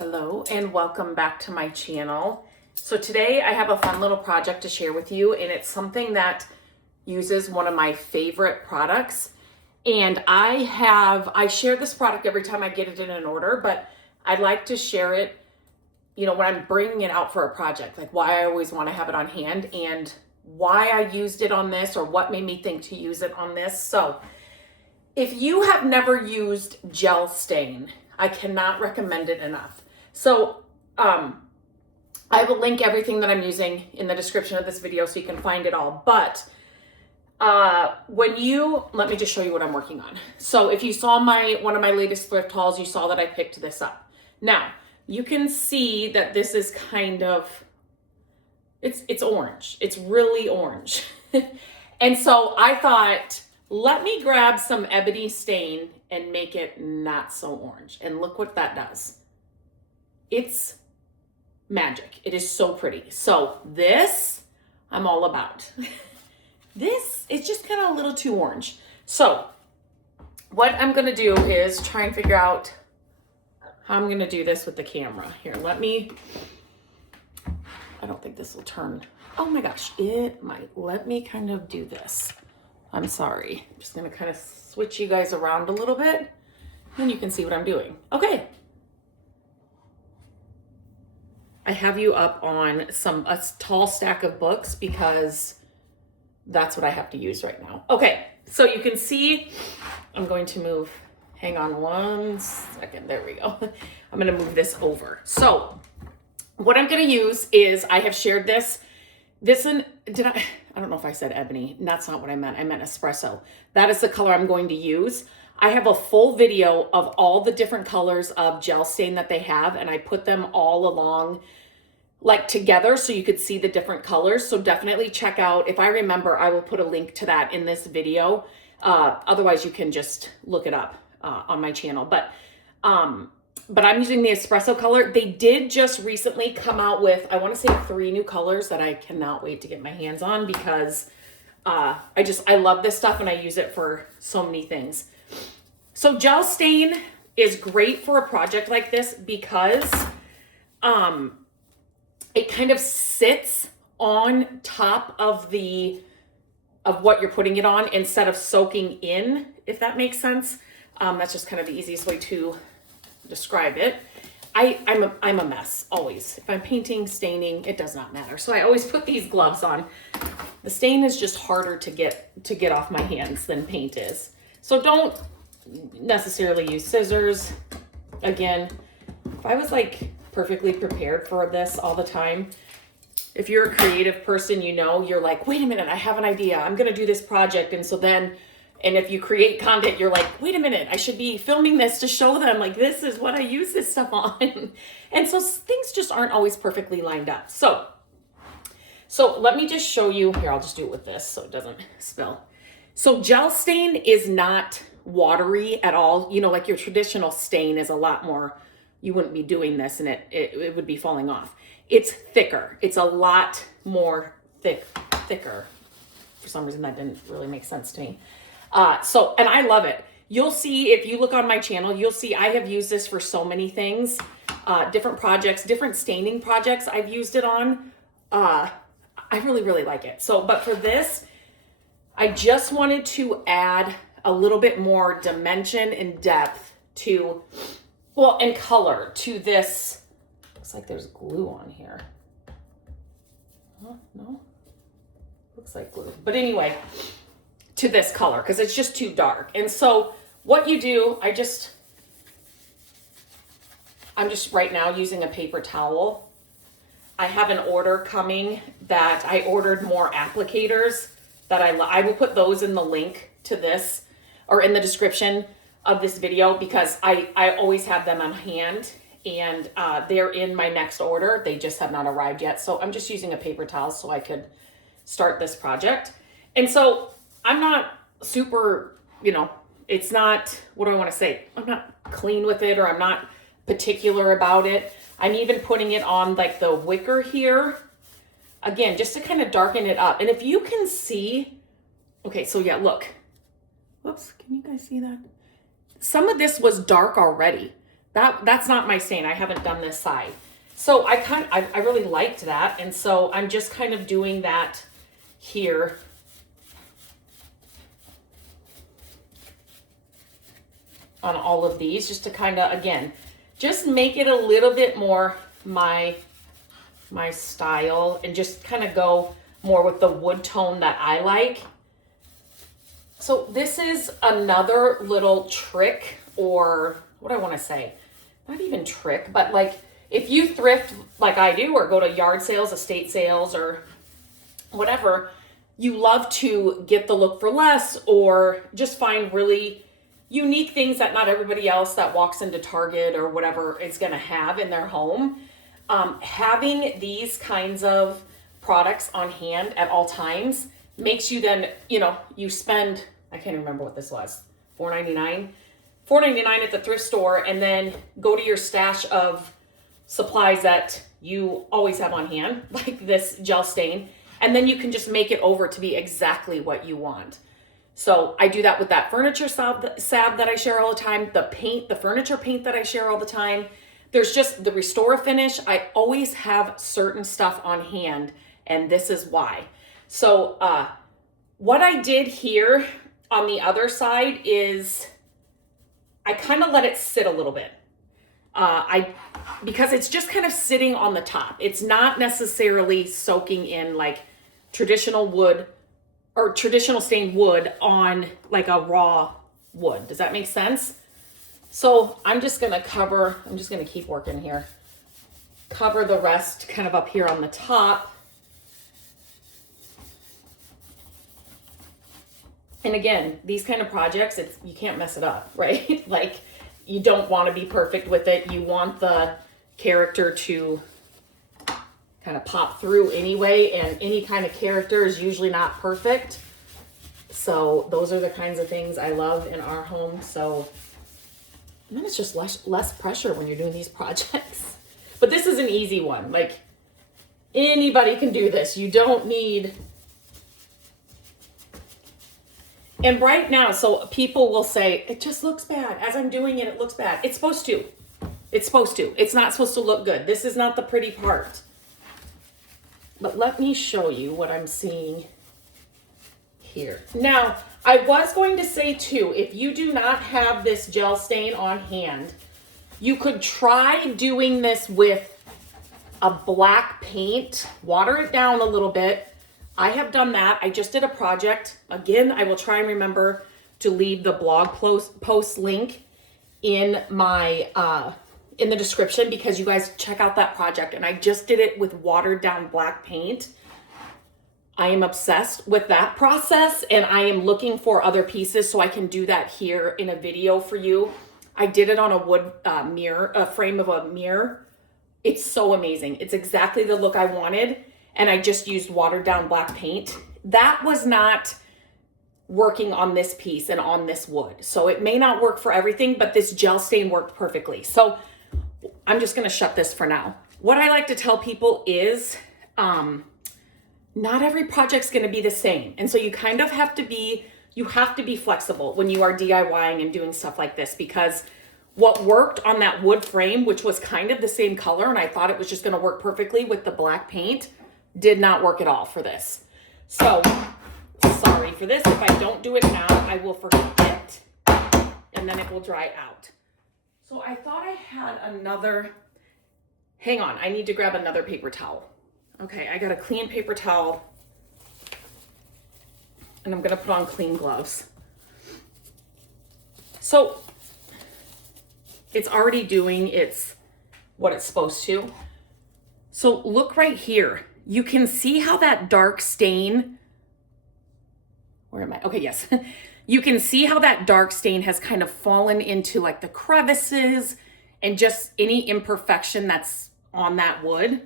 Hello and welcome back to my channel. So today I have a fun little project to share with you, and it's something that uses one of my favorite products. And I share this product every time I get it in an order, but I'd like to share it, when I'm bringing it out for a project, like why I always want to have it on hand and why I used it on this or what made me think to use it on this. So if you have never used gel stain, I cannot recommend it enough. So I will link everything that I'm using in the description of this video so you can find it all. But let me just show you what I'm working on. So if you saw one of my latest thrift hauls, you saw that I picked this up. Now, you can see that this is kind of, it's orange. It's really orange. And so I thought, let me grab some ebony stain and make it not so orange. And look what that does. It's magic. It is so pretty. So this, I'm all about. This is just kind of a little too orange. So what I'm going to do is try and figure out how I'm going to do this with the camera. Here, I don't think this will turn. Oh my gosh, it might. Let me kind of do this. I'm sorry. I'm just going to kind of switch you guys around a little bit, and you can see what I'm doing. Okay. I have you up on a tall stack of books because that's what I have to use right now. Okay, so you can see, I'm going to move, hang on one second, there we go. I'm gonna move this over. So what I'm gonna use is, I have shared this I don't know if I said ebony, that's not what I meant espresso. That is the color I'm going to use. I have a full video of all the different colors of gel stain that they have, and I put them all along like together so you could see the different colors. So definitely check out, if I remember, I will put a link to that in this video. Otherwise you can just look it up on my channel. But I'm using the espresso color. They did just recently come out with, I want to say 3 new colors that I cannot wait to get my hands on because I love this stuff and I use it for so many things. So gel stain is great for a project like this because it kind of sits on top of what you're putting it on instead of soaking in, if that makes sense. That's just kind of the easiest way to describe it. I'm a mess always. If I'm painting, staining, it does not matter. So I always put these gloves on. The stain is just harder to get off my hands than paint is. So don't necessarily use scissors. Again, if I was like perfectly prepared for this all the time, if you're a creative person, you're like, wait a minute, I have an idea. I'm going to do this project. And if you create content, you're like, wait a minute, I should be filming this to show them, like, this is what I use this stuff on. And so things just aren't always perfectly lined up. So let me just show you here. I'll just do it with this so it doesn't spill. So gel stain is not watery at all. Like your traditional stain is a lot more, you wouldn't be doing this and it would be falling off. It's thicker. It's a lot more thicker. For some reason that didn't really make sense to me. And I love it. You'll see, if you look on my channel, you'll see I have used this for so many things, different projects, different staining projects I've used it on. I really, really like it. But for this, I just wanted to add a little bit more dimension and depth and color to this. Looks like there's glue on here. Huh? No? Looks like glue. But anyway, to this color, because it's just too dark. And so what you do, I'm just right now using a paper towel. I have an order coming that I ordered more applicators that I will put those in the link to this or in the description of this video because I always have them on hand and they're in my next order. They just have not arrived yet. So I'm just using a paper towel so I could start this project. And so I'm not super, it's not, what do I want to say? I'm not clean with it or I'm not particular about it. I'm even putting it on like the wicker here. Again, just to kind of darken it up. And if you can see, okay, so yeah, look. Whoops, can you guys see that? Some of this was dark already. That's not my stain. I haven't done this side. So I really liked that. And so I'm just kind of doing that here. On all of these, just to kind of, again, just make it a little bit more my style, and just kind of go more with the wood tone that I like. So this is another little trick, or what I want to say, not even trick, but like if you thrift like I do, or go to yard sales, estate sales, or whatever, you love to get the look for less, or just find really unique things that not everybody else that walks into Target or whatever is going to have in their home. Having these kinds of products on hand at all times makes you then, you spend, I can't remember what this was, $4.99 at the thrift store, and then go to your stash of supplies that you always have on hand, like this gel stain, and then you can just make it over to be exactly what you want. So I do that with that furniture salve that I share all the time, the furniture paint that I share all the time. There's just the Restore Finish. I always have certain stuff on hand, and this is why. So what I did here on the other side is I kind of let it sit a little bit. Because it's just kind of sitting on the top. It's not necessarily soaking in like traditional wood or traditional stained wood on like a raw wood. Does that make sense? So I'm just going to keep working here. Cover the rest kind of up here on the top. And again, these kind of projects, you can't mess it up, right? Like, you don't want to be perfect with it. You want the character to kind of pop through anyway, and any kind of character is usually not perfect. So those are the kinds of things I love in our home. So and then it's just less pressure when you're doing these projects. But this is an easy one. Like, anybody can do this. You don't need... And right now, so people will say, it just looks bad. As I'm doing it, it looks bad. It's supposed to. It's supposed to. It's not supposed to look good. This is not the pretty part. But let me show you what I'm seeing here. Now, I was going to say too, if you do not have this gel stain on hand, you could try doing this with a black paint. Water it down a little bit. I have done that. I just did a project. Again, I will try and remember to leave the blog post link in my in the description, because you guys check out that project. And I just did it with watered down black paint. I am obsessed with that process, and I am looking for other pieces so I can do that here in a video for you. I did it on a wood mirror, a frame of a mirror. It's so amazing. It's exactly the look I wanted. And I just used watered down black paint. That was not working on this piece and on this wood. So it may not work for everything, but this gel stain worked perfectly. So I'm just gonna shut this for now. What I like to tell people is not every project's gonna be the same. And so you kind of have to be flexible when you are DIYing and doing stuff like this, because what worked on that wood frame, which was kind of the same color, and I thought it was just gonna work perfectly with the black paint, did not work at all for this. So sorry for this. If I don't do it now, I will forget, and then it will dry out. So I thought I had another, hang on, I need to grab another paper towel. Okay, I got a clean paper towel, and I'm gonna put on clean gloves. So it's already doing what it's supposed to. So look right here. You can see how that dark stain, where am I? Okay, yes. You can see how that dark stain has kind of fallen into like the crevices and just any imperfection that's on that wood.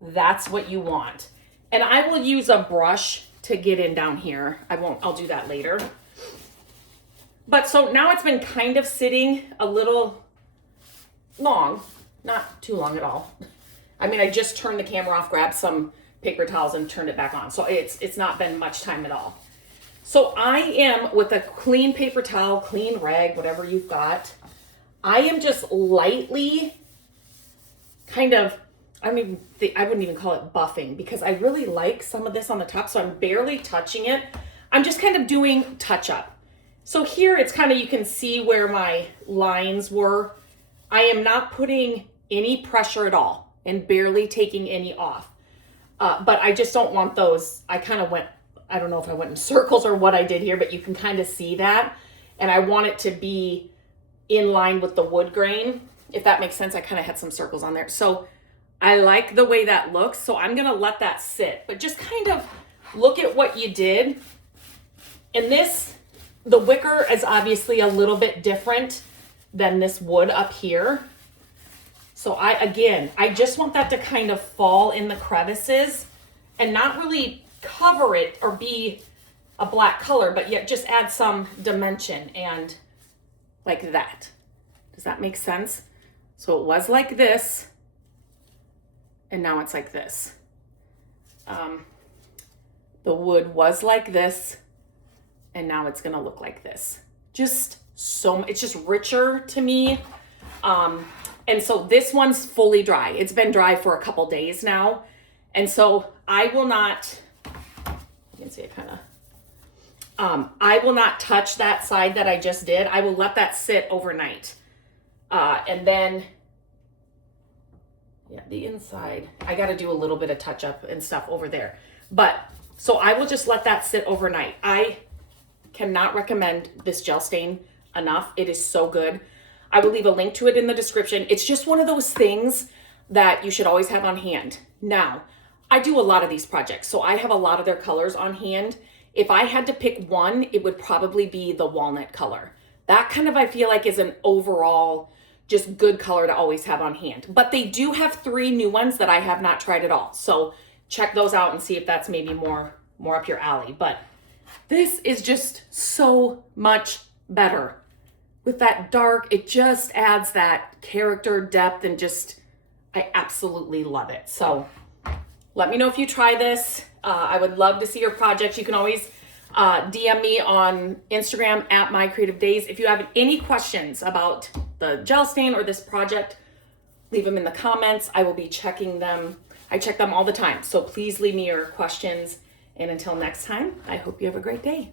That's what you want. And I will use a brush to get in down here. I'll do that later. But so now it's been kind of sitting a little long, not too long at all. I mean, I just turned the camera off, grabbed some paper towels and turned it back on. So it's not been much time at all. So I am with a clean paper towel, clean rag, whatever you've got. I am just lightly kind of, I wouldn't even call it buffing because I really like some of this on the top, so I'm barely touching it. I'm just kind of doing touch up. So here it's kind of, you can see where my lines were. I am not putting any pressure at all and barely taking any off. But I just don't want those. I kind of went, I don't know if I went in circles or what I did here, but you can kind of see that. And I want it to be in line with the wood grain, if that makes sense. I kind of had some circles on there. So I like the way that looks. So I'm going to let that sit, but just kind of look at what you did. And this, the wicker is obviously a little bit different than this wood up here. So I just want that to kind of fall in the crevices and not really cover it or be a black color, but yet just add some dimension and like that. Does that make sense? So it was like this, and now it's like this. The wood was like this, and now it's gonna look like this. It's just richer to me. And so this one's fully dry. It's been dry for a couple days now. And so I will not, you can see it kind of, I will not touch that side that I just did. I will let that sit overnight. And then, yeah, the inside, I got to do a little bit of touch up and stuff over there. But, so I will just let that sit overnight. I cannot recommend this gel stain enough. It is so good. I will leave a link to it in the description. It's just one of those things that you should always have on hand. Now, I do a lot of these projects, so I have a lot of their colors on hand. If I had to pick one, it would probably be the walnut color. That kind of, I feel like, is an overall just good color to always have on hand. But they do have 3 new ones that I have not tried at all. So check those out and see if that's maybe more up your alley. But this is just so much better. With that dark, it just adds that character, depth, and just, I absolutely love it. So let me know if you try this. I would love to see your projects. You can always DM me on Instagram at MyCreativeDays. If you have any questions about the gel stain or this project, leave them in the comments. I will be checking them. I check them all the time. So please leave me your questions. And until next time, I hope you have a great day.